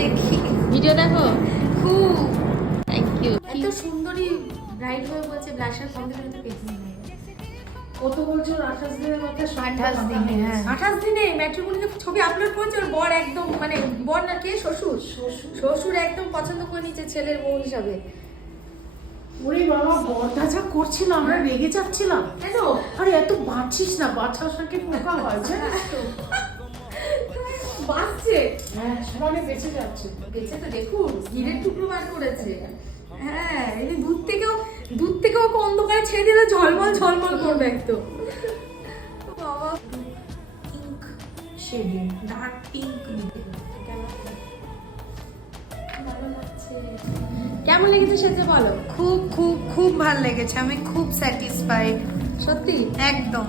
দেখি, ভিডিও দেখো। খুব থ্যাংক ইউ। এত সুন্দরী ব্রাইড হয়ে বলছে ব্লাশার কমপ্লিমেন্ট পেয়েছি। কত বলছো 28 দিনের মাথায় 28 দিনে, হ্যাঁ 28 দিনে ম্যাট্রিমনিতে ছবি আপলোড করেছে। ওর বর একদম মানে বর না, কে শ্বশুর, শ্বশুর একদম পছন্দ করে নিচ্ছে ছেলের বউ হিসাবে। ওরে বাবা, বরটা যা করছিল আমরা রেগে যাচ্ছিলাম। কেন? আরে এত বাঁচিস না, বাচ্চার সঙ্গে পোকা হয় জানিস তো। বাঁচছে, হ্যাঁ সমানে বেঁচে যাচ্ছে। বেঁচে তো দেখুন, হীরের টুকরো বার করেছে। হ্যাঁ এই যে দূর থেকেও ওকে অন্ধকারে ছেড়ে দিলে ঝলমল ঝলমল করবে একদম। বাবা পিঙ্ক শেডিং, ডার্ক পিঙ্ক দিতে ভালো লাগছে। কেমন লেগেছে সেটা বলো। খুব খুব খুব ভালো লেগেছে, আমি খুব স্যাটিসফাইড, সত্যি একদম।